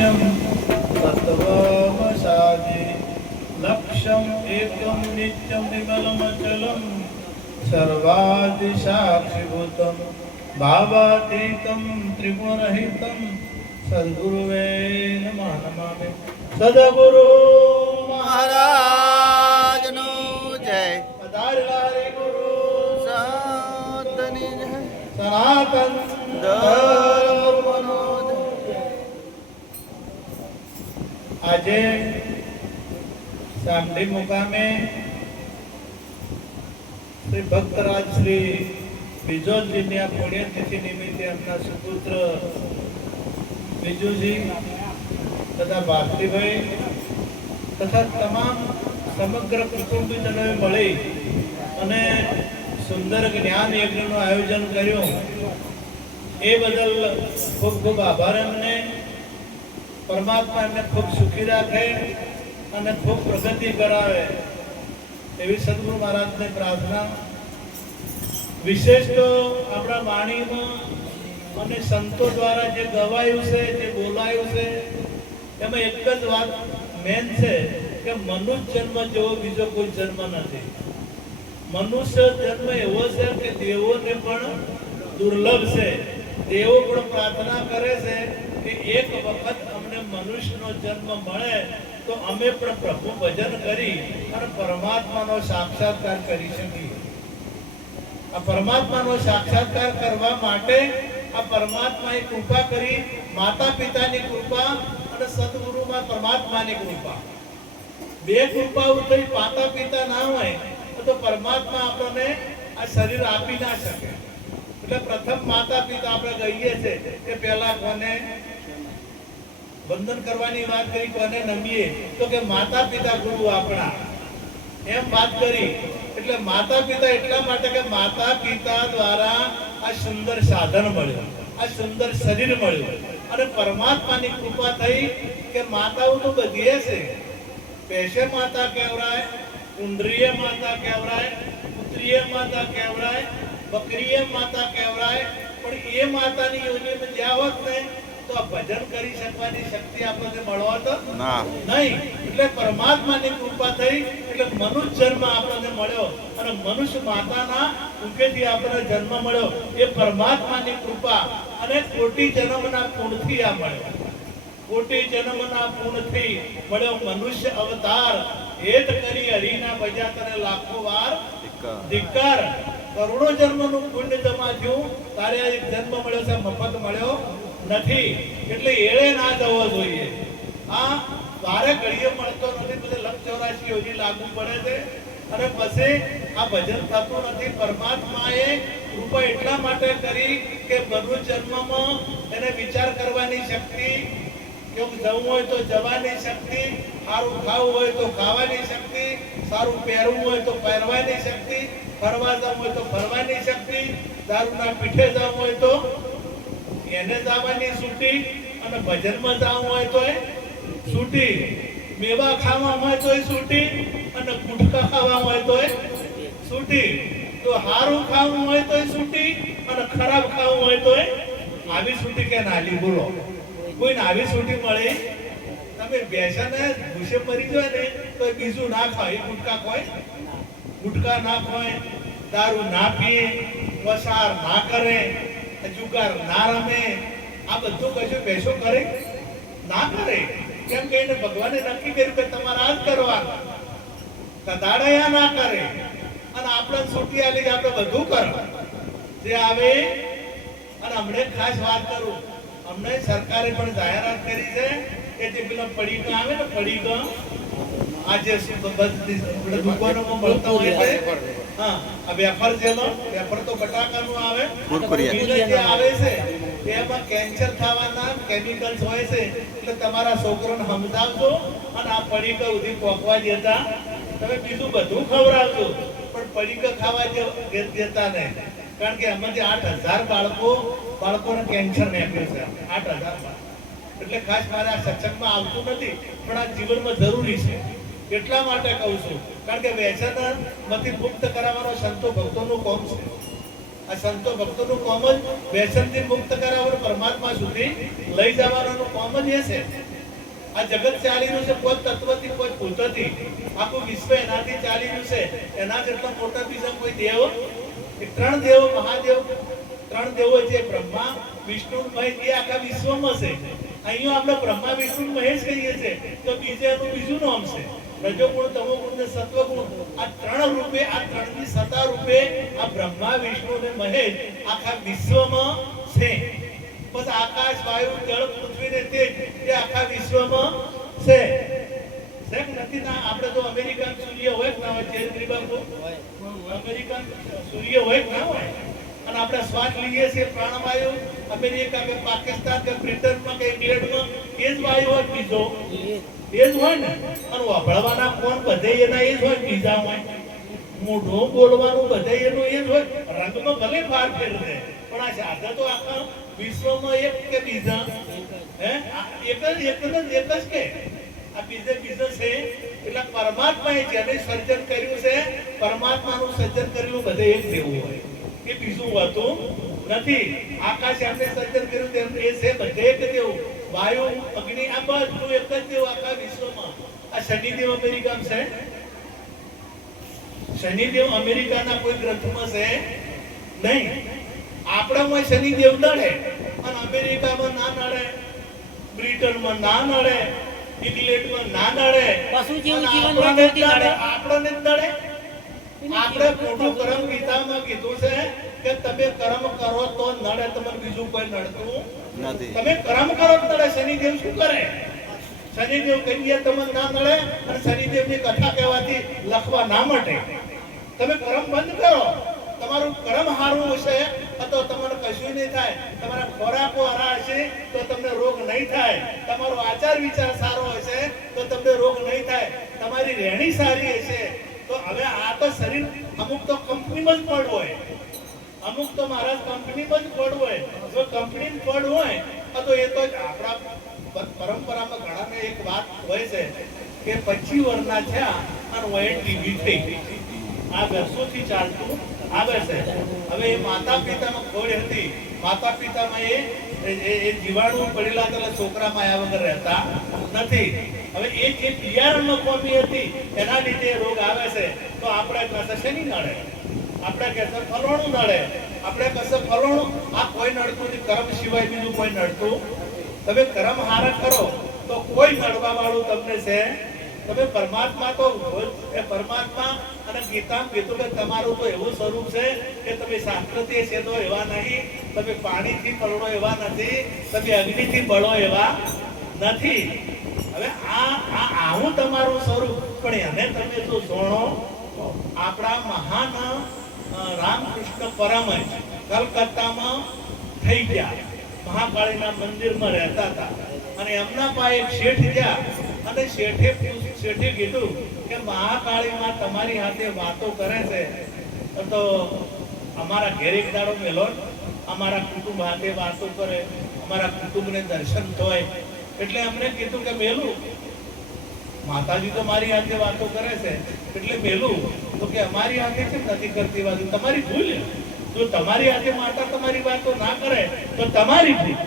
भाष्यं तत्त्वमसादि लक्ष्यम् एकं नित्यं विमलमचलं सर्वादिसाक्षिभूतं भावातीतं त्रिगुणरहितं सद्गुरुवे नमः नमामि। सद्गुरु महाराज नो जय। पधारेला रे गुरु सनातनी जय। सनातन धर्मनो जय। આજે સામડી મુકામે શ્રી ભક્તરાજ શ્રી બીજોજીની આ પુણ્યતિથિ નિમિત્તે એમના સુપુત્ર બીજુજી તથા ભારતીભાઈ તથા તમામ સમગ્ર કુટુંબીજનોએ મળી અને સુંદર જ્ઞાન યજ્ઞનું આયોજન કર્યું એ બદલ ખૂબ ખૂબ આભાર એમને। પરમાત્મા એમને ખૂબ સુખી રાખે અને ખૂબ પ્રગતિ કરાવે એવી સદગુરુ મહારાજને પ્રાર્થના। વિશેષ તો આપણા વાણીમાં અને સંતો દ્વારા જે ગવાયું છે જે બોલાયું છે એમાં એક જ વાત મેન છે કે મનુષ્ય જન્મ જેવો બીજો કોઈ જન્મ નથી। મનુષ્ય જન્મ એવો છે કે દેવોને પણ દુર્લભ છે। દેવો પણ પ્રાર્થના કરે છે કે એક વખત અમને મનુષ્યનો જન્મ મળે તો અમે પણ પ્રભુ ભજન કરી અને પરમાત્માનો સાક્ષાત્કાર કરી શકીએ। આ પરમાત્માનો સાક્ષાત્કાર કરવા માટે આ પરમાત્માએ કૃપા કરી, માતા પિતાની કૃપા અને સદગુરુમાં પરમાત્માની કૃપા, બે કૃપાઓ થઈ। માતા પિતા ના હોય તો પરમાત્મા આપણને આ શરીર આપી ના શકે। એટલે પ્રથમ માતા પિતા આપણે કહીએ છે કે પહેલા કોને વંદન કરવાની વાત કરી, કોને નમીએ તો કે માતા પિતા ગુરુ આપણા એમ વાત કરી। એટલે માતા પિતા એટલા માટે કે માતા પિતા દ્વારા આ સુંદર સાધન મળ્યું, આ સુંદર શરીર મળ્યું અને પરમાત્માની કૃપા થઈ કે માતાઓ તો બધી છે। પેશે માતા કહેવાય, કુંડરીય માતા કહેવાય, પુત્રીય માતા કહેવાય, બકરીય માતા કહેવાય, પણ એ માતાની યોનિમાં જ્યાં હોત ને તો આ ભજન કરી શકવાની શક્તિ આપણને મળવા તો નહીં। એટલે પરમાત્માની કૃપા થઈ એટલે મનુષ્ય જન્મ આપણને મળ્યો અને મનુષ્ય માતાના મુખેથી આપણને જન્મ મળ્યો એ પરમાત્માની કૃપા અને કોટી જન્મના પુણ્યથી આ મળ્યો। કોટી જન્મના પુણ્યથી મળ્યો મનુષ્ય અવતાર। હેત કરી હરિના ભજા કરે લાખો વાર ધિક્કાર। કરોડો જન્મનું પુણ્ય જમા થયું તારે એક જન્મ મળ્યો છે, મફત મળ્યો નથી। એટલે એળે ના જવો જોઈએ। આ વારે ઘડીએ મળતો નથી, બધે લખ 84 યોગી લાગુ પડે છે અને પછી આ ભજન થતું નથી। પરમાત્માએ કૃપા એટલા માટે કરી કે મનુષ્ય જન્મમાં એને વિચાર કરવાની શક્તિ, કેવું જવું હોય તો જવાની શક્તિ, સારું ખાવું હોય તો ખાવાની શક્તિ, સારું પહેરવું હોય તો પહેરવાની શક્તિ, ફરવા જવું હોય તો ફરવાની શક્તિ, દારૂના પીઠે જવું હોય તો એને જવાની છૂટી અને ભજનમાં જવું હોય તો છૂટી, મેવા ખાવા હોય તો છૂટી અને ગુટકા ખાવા હોય તો છૂટી, તો સારું ખાવું હોય તો છૂટી અને ખરાબ ખાવું હોય તો આવી છૂટી કે નાલી બોલો કોઈ આવી છૂટી મળે? તમે બેસાને ભૂસે મરી જાય ને તો બીજું ના ખાય, ગુટકા ખોય, ગુટકા ના ખોય, દારૂ ના પીએ, વસાર ના કરે, જુગાર ના રમે, આ બધું કશું બેસો કરે ના કરે। કેમ કે એને ભગવાને નક્કી કર્યું કે તમારે આ જ કરવાનું, કદાડયા ના કરે અને આપણે છૂટી આલી આપણે બધું કરો જે આવે। અને હમણે ખાસ વાત કરું, અમને સરકારે પણ જાહેરાત કરી છે કે જે પેલા પડીકા આવે ને પડીકા આજે દુકાનોમાં મળતા હોય છે, હા આ વેફર જેનો વેફર તો બટાકાનું આવે, જે આવે છે એમાં કેન્સર થવાના કેમિકલ્સ હોય છે। એટલે તમારા છોકરાને સમજાવજો અને આ પડીકા સુધી પોકવા દેતા, તમે બીજું બધું ખવડાવજો પણ પડીકા ખાવા દેતા નહીં। કારણ કે એમાંથી 8000 બાળકોને કેન્સર નીકળ્યું છે, 8000। એટલે ખાસ મારે આ સત્સંગમાં આવતું નથી પણ આ જીવનમાં જરૂરી છે એટલા માટે કહું છું। કારણ કે વ્યસનમાંથી મુક્ત કરાવવાનો સંતો ભક્તોનું કામ છે। આ સંતો ભક્તોનું કામ જ વ્યસનથી મુક્ત કરાવવાનું, પરમાત્મા સુધી લઈ જવાનું કામ જ એ છે। આ જગત ચાલી રહ્યું છે કોઈ તત્વથી કોઈ ભૂતથી, આખું વિશ્વ એનાથી ચાલી રહ્યું છે. એના જેટલા મોટા બીજા કોઈ દેવ, એ ત્રણ દેવો, મહાદેવ, ત્રણ દેવો છે બ્રહ્મા વિષ્ણુ મહેશ, એ આખા વિશ્વમાં છે. અહીંયા આપણે બ્રહ્મા વિષ્ણુ મહેશ કહીએ છીએ, તો બીજે એનું બીજું નામ છે રજોગુણ, તમોગુણ ને સત્વગુણ. આ ત્રણ રૂપે, આ ત્રણની સત્તા રૂપે આ બ્રહ્મા વિષ્ણુ અને મહેશ આખા વિશ્વમાં છે. બસ આકાશ, વાયુ, જળ, પૃથ્વી ને તેજ એ આખા વિશ્વમાં છે. શેક નથી ના? આપણે તો અમેરિકન સૂર્ય હોય કે ના હોય? ચેર ગ્રીબાકો અમેરિકન સૂર્ય હોય કે ના હોય? અને આપણે શ્વાસ લઈએ છીએ પ્રાણવાયુ, અમેરિકા કે પાકિસ્તાન કે બ્રિટનમાં કે ઇંગ્લેન્ડમાં એ જ વાયુ હોય, બીજો એ જ હોય ને. અને વાપરવાના કોણ બધે એના એ જ હોય, બીજા હોય. મોઢું બોલવાનું બધે એનું એ જ હોય. રંગમાં ભલે ફાર ફેર છે, પણ આ સાધા તો આખા વિશ્વમાં એક કે બીજા હે એક જ કે આ બીજે છે. એટલે પરમાત્માએ જેને સર્જન કર્યું છે, પરમાત્માનું સર્જન કરેલું બધે એક જેવું હોય, એ બીજું હોતું નથી. આકાશ એમને સર્જન કર્યું તેમ એ છે બધે એક જેવું. વાયુ, અગ્નિ, આ બધું એક જ જેવું આખા વિશ્વમાં. આ શનિદેવ અમેરિકામાં છે, શનિદેવ અમેરિકાના કોઈ ગ્રંથમાં છે નહીં. આપણામાં શનિદેવ નડે અને અમેરિકામાં ના નડે, બ્રિટનમાં ના નડે, ઇંગ્લેન્ડમાં ના નડે, આપણને જ નડે. આપણે મોટું કર્મ ગીતામાં કીધું છે કે તમે કર્મ કરો તો નડે, તમને બીજું કોઈ નડતું નથી. તમે કર્મ કરો તો નડે. શનિદેવ શું કરે? શનિદેવ કહીએ તમને ના નડે, અને શનિદેવની કથા કહેવાથી લખવા ના માટે. તમે કર્મ બંધ કરો, તમારું કર્મ સારું હશે તો તમને કશું નહીં થાય. તમારા ખોરાકો સારા હશે તો તમને રોગ નહીં થાય. તમારો આચાર વિચાર સારો હશે તો તમને રોગ નહીં થાય. તમારી રહેણી સારી હશે તો હવે આ તો શરીર અમુક તો કંપનીમાં જ પડ હોય, અમુક તો મહારાજ કંપનીમાં જ પડ હોય. જો કંપની પડ હોય તો એ તો આપણા પરંપરામાં ઘણાને એક વાત હોય છે કે 25 વર્ષના થયા અને વયે ટીવી થઈ ગઈ. આ વર્ષોથી ચાલતું આવે છે. હવે એ માતા પિતાનો ખોડ હતી, માતા પિતામાં એ જીવાણુ પડેલા એટલે છોકરામાં આવ્યા વગર રહેતા નથી. હવે એ જે બિયારણમાં કોમી હતી એના લીધે રોગ આવે છે. તો આપણે કશે શેની નડે? આપણે કહેશે ફલોણું નડે, આપણે કશે ફલોણું આ કોઈ નડતું નથી. કર્મ સિવાય બીજું કોઈ નડતું. તમે કર્મ હારા કરો તો કોઈ નડવા વાળું તમને છે. તમે પરમાત્મા તો એ પરમાત્મા અને ગીતામાં કીધું કે તમારું તો એવું સ્વરૂપ છે કે તમે શાસ્ત્રથી છેદો એવા નહીં, તમે પાણીથી પલળો એવા નથી, તમે અગ્નિથી બળો એવા નથી. હવે આવું તમારું સ્વરૂપ, પણ એને તમે જો જોણો. આપણા મહાન રામકૃષ્ણ પરમહંસ કલકત્તામાં થઈ ગયા, મહાકાળીના મંદિરમાં રહેતા હતા. અને એમના પાસે એક શેઠ ગયા અને શેઠે કીધું કે મહાકાળીમાં તમારી હાથે વાતો કરે છે તો અમારા ઘેર એક દાડો મેલો, અમારા કુટુંબ હાથે વાતો કરે, અમારા કુટુંબને દર્શન થાય. એટલે અમને કીધું કે મેલું માતાજી તો મારી હાથે વાતો કરે છે એટલે મેલું. તો કે અમારી હાથે કેમ નથી કરતી વાતો? તમારી ભૂલ. જો તમારી હાથે માતા તમારી વાતો ના કરે તો તમારી ભૂલ.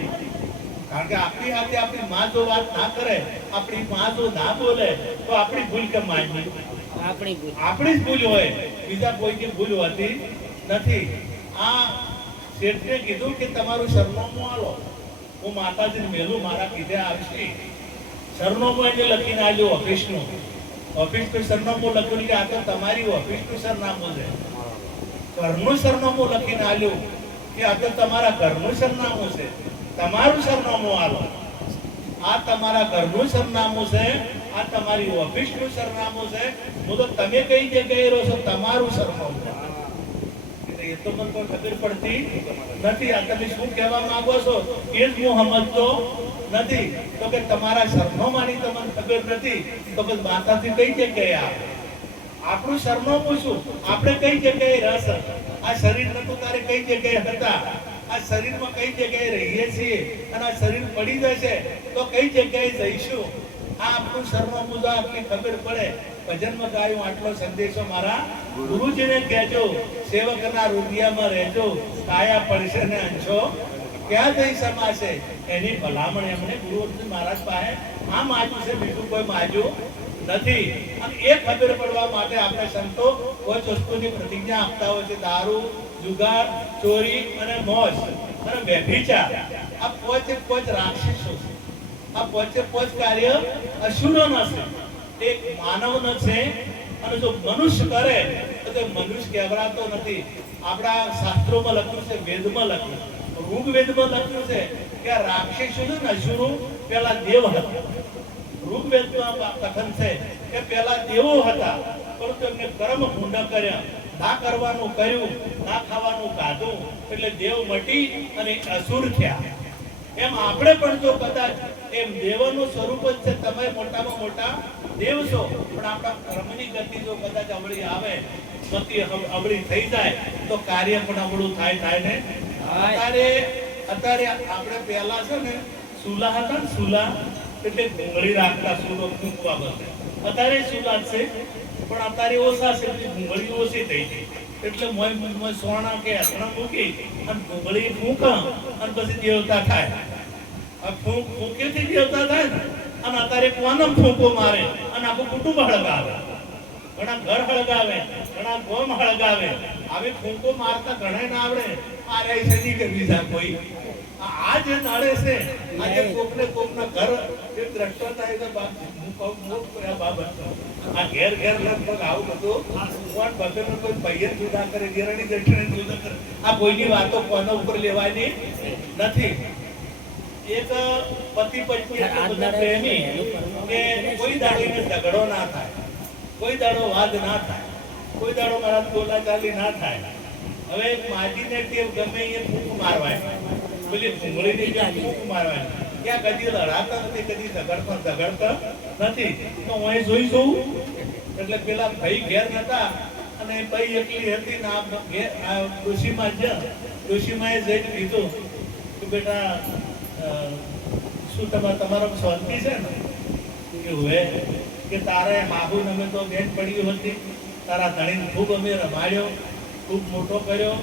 કારણ કે આપણી હાથે આપણી માં જો વાત ના કરે, આપણી માં જો ના બોલે તો આપણી ભૂલ કેમ માનવી? આપણી જ ભૂલ હોય, બીજા કોઈની ભૂલ હોતી નથી. આ શેઠને કીધું કે તમારું સરનામું આલો, હું માતાજીને મેલું, મારા કીધે આવશે. સરનામું એને લખીને આલ્યું ઓફિસનું. ઓફિસનું સરનામું લખ્યું કે આ તો તમારી ઓફિસનું સરનામું છે. ઘરનું સરનામું લખીને આલ્યું કે આ તો તમારા ઘરનું સરનામું છે. તમારું સરનામું આલો. આ તમારા ઘરનું સરનામું છે, આ તમારી ઓફિસનું સરનામું છે. હું તો તમે કઈ જગ્યાએ રહો છો તમારું સરનામું. એ તો મને કોઈ ખબર પડતી નથી. આ તમે શું કહેવા માંગો છો એ જ હું સમજતો નથી. તો કે તમારા સરનામાની તમને ખબર નથી તો કે માતાજી કઈ જગ્યાએ આવે? આપણું સરનામું શું? આપણે કઈ જગ્યાએ રહેશે? આ શરીર નતું તારે કઈ જગ્યાએ હતા? આ શરીરમાં કઈ જગ્યાએ રહીએ છીએ? અને આ શરીર પડી જશે તો કઈ જગ્યાએ જઈશું? આ આપણું સરનામું જો આપને ખબર પડે. ભજનમાં ગાયું આટલો સંદેશો મારા ગુરુજીને કહેજો, સેવકના રુદિયામાં રહેજો, કાયા પડશે ને અંશો ક્યાં જઈ સમાશે એની ભલામણ એમણે ગુરુ અર્જુન મહારાજ પાસે આ માગ્યું છે, બીજું કોઈ માગ્યું નથી. અને એ ખબર પડવા માટે આપણે સંતો કોઈ વસ્તુની પ્રતિજ્ઞા આપતા હોય છે. દારૂ, જુગાર, ચોરી અને મોજ અને વ્યભિચાર આ પોચ રાક્ષસો છે. આ પોચ કાર્ય અસુરો નથી, એક માનવ નથી. અને જો મનુષ્ય કરે તો તે મનુષ્ય કહેવાતો નથી. આપણા શાસ્ત્રોમાં લખ્યું છે, વેદમાં લખ્યું, ઋગ્વેદમાં લખ્યું છે કે આ રાક્ષસો છે ને અસુરો પેલા દેવ હતા. ઋગ્વેદમાં કથન છે કે પેલા દેવો હતા, પરંતુ એમને કર્મ ભૂંડ કર્યા, ના કરવાનું કર્યું, ના ખાવાનું ખાધું, એટલે દેવ મટી અને અસુર થયા. એમ આપણે પણ જો કદાચ એમ દેવનું સ્વરૂપ જ છે, તમે મોટામાં મોટા દેવ છો, પણ આપણા કર્મની ગતિ જો કદાચ અવળી આવે, ગતિ અવળી થઈ જાય તો કાર્ય પણ અવળું થાય ને. અત્યારે આપણે પહેલા છે ને સુલા હતા ને, સુલા એટલે ભૂંગળી રાખતા, સુલો ફૂંકવા બદલે. અત્યારે સુલા છે પણ અત્યારે ઓછા છે, ભૂંગળી ઓછી થઈ ગઈ. એટલે મોય સોના કે હસણા મૂકી અને ભૂંગળી ફૂંકા અને પછી દેવતા થાય. આ ફૂંકેથી દેવતા થાય ને. અને અત્યારે કોનમ ફૂંકો મારે અને આખું કુટુંબ હળગાવે, ઘણા ઘર હળગાવે, ઘણા ગોમ હળગાવે. આવી ફૂંકો મારતા ઘણા ના આવડે. આ રહી છે નહીં કરવી છે કોઈ. આ જે નડે છે, આજે કોકના ઘર જે દ્રષ્ટો થાય છે, બાબત આ ઘેર લગભગ આવું બધું કોણ ભગતનો કોઈ પૈયર જુદા કરે, દેરાણી જેઠાણી જુદા કરે. આ કોઈની વાતો કોના ઉપર લેવાની નથી. એક પતિ પત્ની બધા પ્રેમી કે કોઈ દાડો એને ઝઘડો ના થાય, કોઈ દાડો વાદ ના થાય, કોઈ દાડો મારા બોલાચાલી ના થાય. હવે માજીને ટેવ ગમે એ ફૂંક મારવાય, પેલી ભૂંગળીની જેમ ફૂંક મારવાય. ત્યાં કદી લડાતા નથી, કદી ઝઘડતા નથી. તો હું જોઈ જોઉં એટલે પેલા ભાઈ ઘેર નતા અને ભાઈ એકલી હતી ને આ ડોશીમાં ડોશીમાં એ જઈને કીધું કે બેટા શું તમારો શાંતિ છે ને? કે હોય કે તારે હાહુ અમે તો બેન પડી હતી, તારા ધણીને ખૂબ અમે રમાડ્યો, ખૂબ મોટો કર્યો,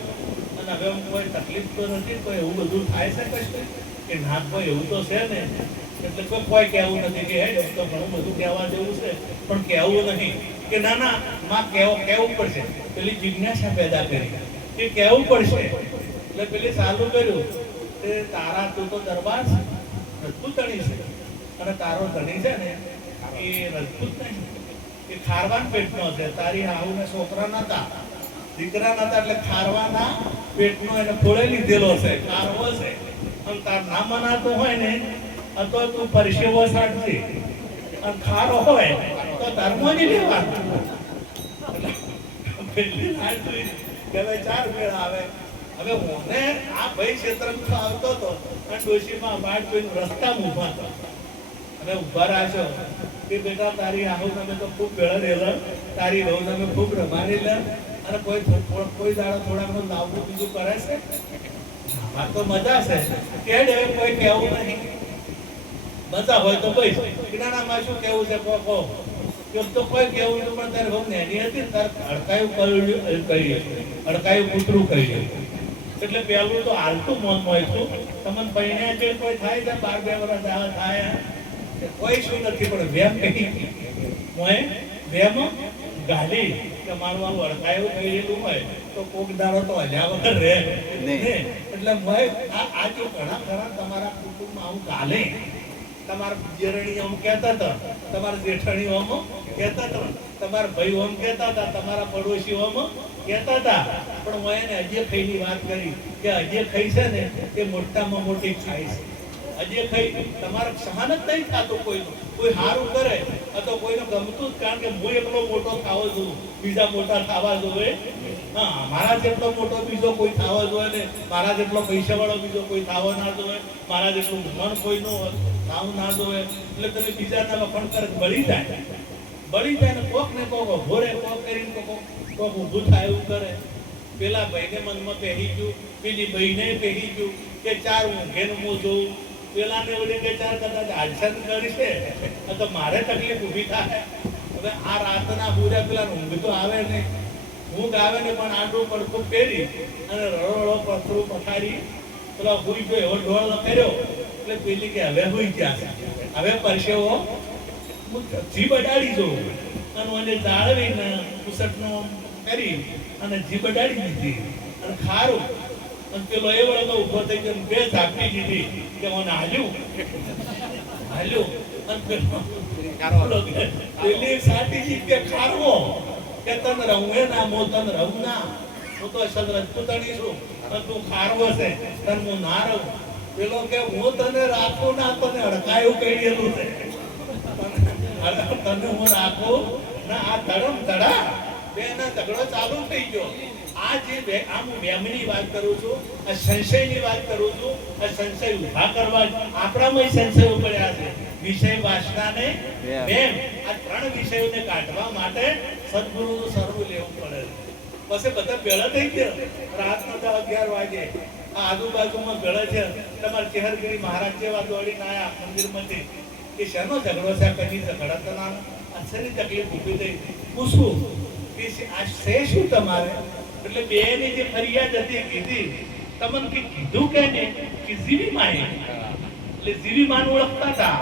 અને હવે કોઈ તકલીફ તો નથી, કોઈ એવું બધું થાય છે કશું કે ના? કોઈ એવું તો છે ને. એટલે કોઈ કહેવું નથી કે હે તો ઘણું બધું કહેવા જેવું છે, પણ કહેવું નહીં. કે ના ના માં કહેવું પડશે. પેલી જિજ્ઞાસા પેદા કરી કે કહેવું પડશે. એટલે પેલી ચાલુ કર્યું કે તારા તું તો દરબાર રજપૂત ધણી છે, અને તારો ધણી છે ને એ રજપૂત નહીં, એ ખારવાન પેટનો છે. તારી આહુને છોકરા નતા, દીકરા નતા, એટલે ખારવાના પેટનો એને ફોડે લીધેલો છે, ખારવો છે. અને તાર ના મનાતો હોય ને તો તું પરસેવો સાટશે, અને ખારો હોય તો ધર્મ જ લેવાનો. પેલી હવે 4 મેળ આવે. હવે મને આ ભાઈ ક્ષેત્રથી આવતો હતો અને ડોશીમાં બાળ કોઈ રસ્તામાં ઊભા હતા અને ઊભા રાખ્યો કે બેટા તારી આહુ તમે તો ખૂબ વેળા રહેલા, તારી વહુ તમે ખૂબ રમાડેલા, અને કોઈ દાડો થોડાકનું લાવવું બીજું કરે છે? આ તો મજા છે કે હવે કોઈ કહેવું નહીં. મજા હોય તો કોઈ કિનારામાં શું કેવું છે કહો. તો કોઈ કેવું નહીં, પણ તારે બહુ નેની હતી ને તારે અડકાયું કૂતરું કહ્યું. એટલે પેલું તો હાલતું મન હોય છું તમને પૈણ્યા છે કોઈ થાય છે 12 વર્ષ થાય કોઈ શું નથી, પણ વેમ કહી મોય વેમ ગાલી કે મારું આવું અડકાયું કહેલું હોય તો કોક દાડો તો હલ્યા વગર રહે નહીં. એટલે મોય આ જો ઘણા તમારા કુટુંબમાં આવું ગાલે, તમારા જેરણી આમ કહેતા હતા, તમારા જેઠાણી આમ કહેતા હતા, તમારા ભાઈ આમ કહેતા હતા, તમારા પડોશી આમ કહેતા હતા. પણ હું એને અજય ખાઈની વાત કરી કે અજય ખાઈ છે ને એ મોટામાં મોટી ખાઈ છે. અજય ખાઈ તમારે સહન જ નહીં થતું કોઈનું. કોઈ સારું કરે તો કોઈને ગમતું જ, કારણ કે હું એકલો મોટો થાવો છું, બીજા મોટા થવા જોઈએ. હા, મારા જેટલો મોટો બીજો કોઈ થવા જોઈએ ને, મારા જેટલો પૈસાવાળો બીજો કોઈ થવો ના જોઈએ, મારા જેટલું મન કોઈનું થાવું ના જોઈએ. એટલે તમે બીજાના વખણ કરે બળી જાય ને કોક ને કોક ભોરે કોક કરીને કોક ઊભું થાય એવું કરે. પેલા ભાઈને મનમાં પહેરી ગયું, પેલી ભાઈને પહેરી ગયું કે 4 ઊંઘેનું હું જોઉં, પેલાને વળી કે 4 કદાચ હાલસન કરશે તો મારે તકલીફ ઊભી થાય. હવે આ રાતના પૂરા પેલા ઊંઘ તો આવે નહીં, ઊંઘ આવે ને પણ આડું પડખું પહેરી અને રળો પથરું પથારી પેલા હુઈ ગયો એવો ઢોળ કર્યો એટલે પેલી કે હવે હુઈ ગયા હવે પરસેવો જીભ અડાડી જો અને મને જાળવીને કુસટનો કરી અને જીભ અડાડી દીધી અને ખારું અને પેલો એ વળતો ઊભો થઈ ગયો બે ઝાપટી દીધી કે મને હાલ્યું અને પેલો પેલી સાટી જી કે ખારવો કે તન રહું ના મો તન રહું ના હું તો અસલ રજપૂતાણી છું અને તું ખારવો છે તન હું ના રહું પેલો કે હું તને રાખું ના તને હડકાયું કહી દેલું છે તને હું રાખું ના આ ધડમ ધડા બેના ઝઘડો ચાલુ થઈ ગયો આ જે આમ વેમની વાત કરું છું આ સંશયની વાત કરું છું આ સંશય ઉભા કરવા આપણામાં સંશય પડ્યા છે વિષય વાસનાને વેમ આ ત્રણ વિષયોને કાઢવા માટે સદગુરુનું શરણું લેવું પડે પછી બધા ભેળા થઈ ગયા રાતના 11 વાગે આ આજુબાજુમાં ભેળા છે તમારા ચેહરગીરી મહારાજ જેવા દોડીને આયા મંદિરમાંથી કે શેનો ઝઘડો છે કદી ઝઘડા તો ના અસલી તકલીફ ઊભી થઈ પૂછું કે આ છે શું તમારે એટલે બેની જે ફરિયાદ હતી કીધી તમને કે કીધું કે ને કે જીવી માય એટલે જીવી માન ઓળખતા હતા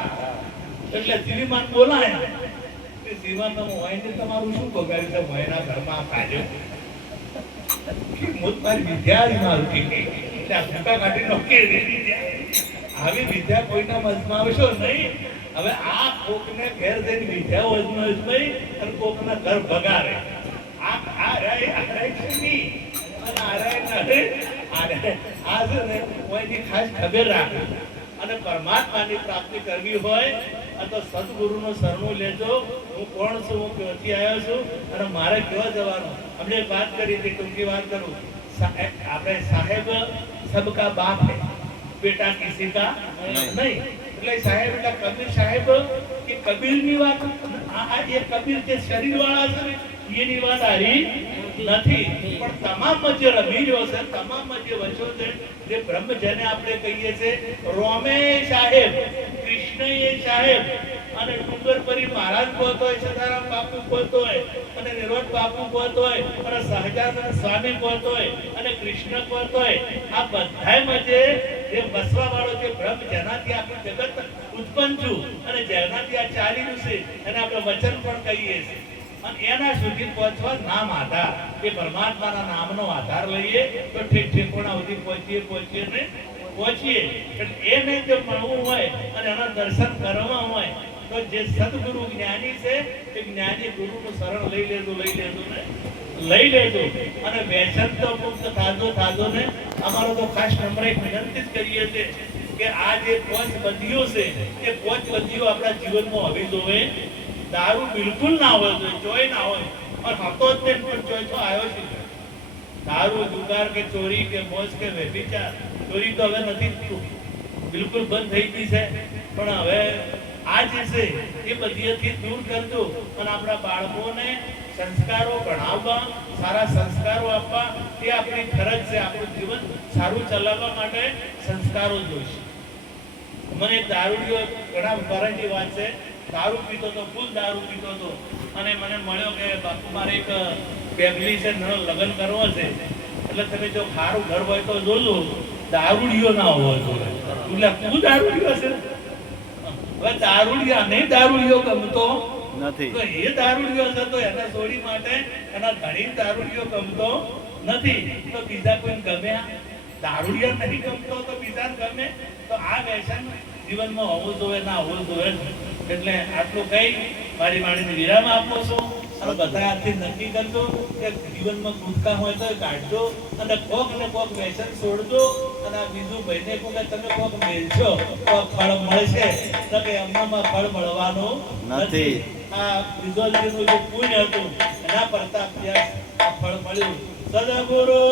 એટલે જીવી માન બોલાય કે જીવા તમે હોય ને તમારું શું બગાડ્યું છે મોયના ઘરમાં કાઢ્યો કે મોત મારી વિદ્યા જ મારું કે એટલે આ ભૂકા કાઢી નોકે આવી વિદ્યા કોઈના મજમાં આવશો નહીં હવે આ કોકને ઘેર જઈને વિદ્યા વજમાં નહીં અને કોકના ઘર ભગાડે આ ખાસ ખબર રાખો અને પરમાત્માની પ્રાપ્તિ કરવી હોય તો સદગુરુનું શરણું લેજો હું કોણ છું હું ક્યાંથી આવ્યો છું અને મારે ક્યાં જવાનું આપણે વાત કરી હતી ટૂંકી વાત કરું આપણે સાહેબ સબકા બાપ હે બેટા કિસી કા નહીં એટલે સાહેબ એટલે કબીર સાહેબ કે કબીરની વાત આ એ કબીર જે શરીર વાળા છે એની વાત આરી નથી પણ તમામમાં જે રમી રહ્યો છે તમામમાં જે વચો છે જે બ્રહ્મ જેને આપણે કહીએ છે રોમે સાહેબ કૃષ્ણએ સાહેબ અને ડુંગરપરી મહારાજ બોલતો હોય સદારામ બાપુ બોલતો હોય અને નિરોધ બાપુ બોલતો હોય અને સહજાનંદ સ્વામી બોલતો હોય અને કૃષ્ણ બોલતો હોય આ બધાયમાં જે વસવા વાળો જે બ્રહ્મ જેનાથી આપણું જગત ઉત્પન્ન થયું અને જેનાથી આ ચાલી રહ્યું છે એને આપણે વચન પણ કહીએ છીએ અને એના સુધી પહોંચવા નામ આધાર એ પરમાત્માના નામનો આધાર લઈએ તો ઠીક ઠેકોણા સુધી પહોંચીએ એને જો મળવું હોય અને એના દર્શન કરવા હોય તો જે સદગુરુ જ્ઞાની છે એ જ્ઞાની ગુરુનું શરણ લઈ લેજો અને વ્યસન તો મુક્ત થાજો ને અમારો તો ખાસ નમ્ર એક વિનંતી જ કરીએ છીએ કે આ જે પાંચ બંધીઓ છે એ પાંચ બંધીઓ આપણા જીવનમાં હોવી જોઈએ દારૂ બિલકુલ ના હોય જોઈ ના હોય और હતો જ તે પણ જોઈ તો આવ્યો છે દારૂ જુગાર કે ચોરી કે મોજ કે વ્યભિચાર ચોરી તો હવે નથી થતું બિલકુલ બંધ થઈ ગઈ છે પણ હવે આ જે છે એ બધીથી દૂર કરજો અને આપણા બાળકોને સંસ્કારો ભણાવવા સારા સંસ્કારો આપવા એ આપણી ફરજ છે આપણું જીવન સારું ચલાવવા માટે સંસ્કારો જોઈશે મને દારૂડિયો ઘણા વર્ષની વાત છે દારૂ પીતો તો ફૂલ દારૂ પીતો તો અને મને મળ્યો કે બાપુ મારે એક ફેમિલી છે લગ્ન કરવો છે એટલે તમે જો સારું ઘર હોય તો જોજો દારૂડિયો ના હોવો જોઈએ એટલે તું દારૂડિયો છે હવે દારૂડિયા નહીં દારૂડિયો ગમતો નથી તો એ દારૂડિયો છે તો એના છોડી માટે એના ધણી દારૂડિયો ગમતો નથી તો બીજા કોઈ ગમે દારૂડિયા નહીં ગમતો તો બીજા ગમે તો આ વ્યસન જીવનમાં હોવું જોઈએ ના હોવું જોઈએ એટલે આટલું કઈ મારી વાણીને વિરામ આપો છો અને બધા આજથી નક્કી કરજો કે જીવનમાં કૂદકા હોય તો કાઢજો અને કોક ને કોક વ્યસન છોડજો અને આ બીજું ભાઈને કહો કે તમે કોક મેળશો તો ફળ મળશે તો કે અમ્મામાં ફળ મળવાનું નથી આ વિજોલજીનું જે પુણ્ય હતું એના પ્રતાપ આ ફળ મળ્યું સદગુરુ